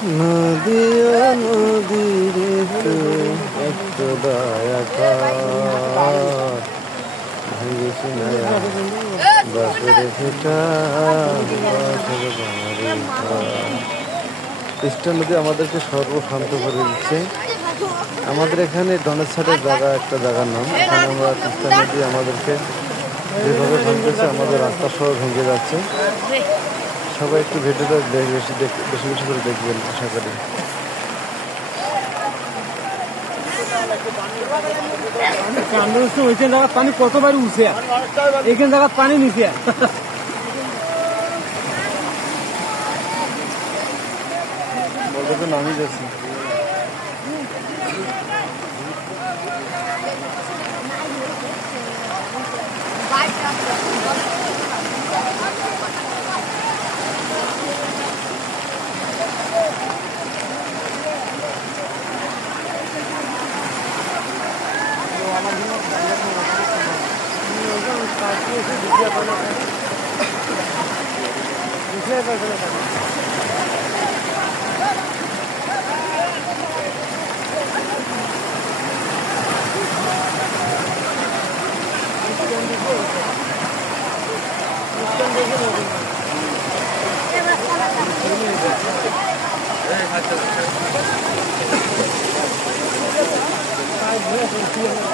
নদিয়া নদীর একটু দয়া কর ভেঙেছি নয়া বাসরে ফেটা তিস্তা নদী আমাদেরকে সর্বশান্ত করে দিচ্ছে। আমাদের এখানে ডনেছাটের জায়গা একটা জায়গার নাম, এখানে আমরা তিস্তা নদী আমাদেরকে যেভাবে ভাঙতেছে আমাদের রাস্তা সহ ভেঙে যাচ্ছে। সবাই একটু ভিডিওটা বেশি বেশি করে দেখবেন আশা করি। ওইখান জায়গা পানি কতবার উঠছে, এইখান জায়গা পানি নিচে বলতে তো নামই যাচ্ছি। Yeah.